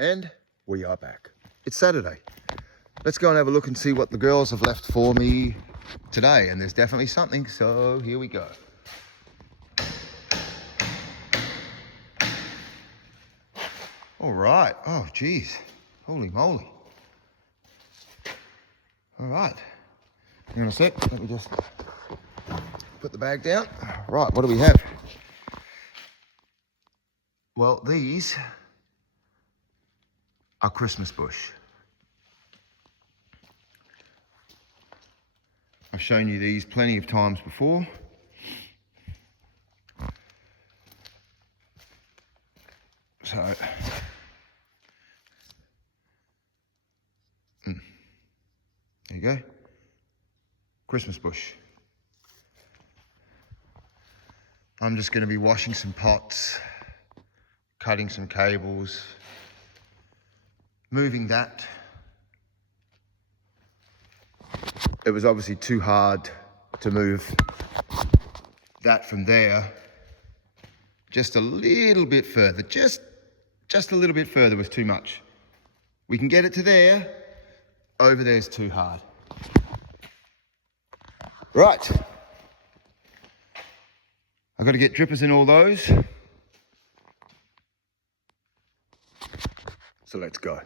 And we are back. It's Saturday. Let's go and have a look and see what the girls have left for me today. And there's definitely something, so here we go. All right. Oh, geez. Holy moly. All right. Hang on a sec. Let me just put the bag down. Right, what do we have? Well, these are Christmas bush. I've shown you these plenty of times before. So, there you go. Christmas bush. I'm just going to be washing some pots, cutting some cables, moving that. It was obviously too hard to move that from there. Just a little bit further, just a little bit further was too much. We can get it to there, over there's too hard. Right. I've got to get drippers in all those. So let's go.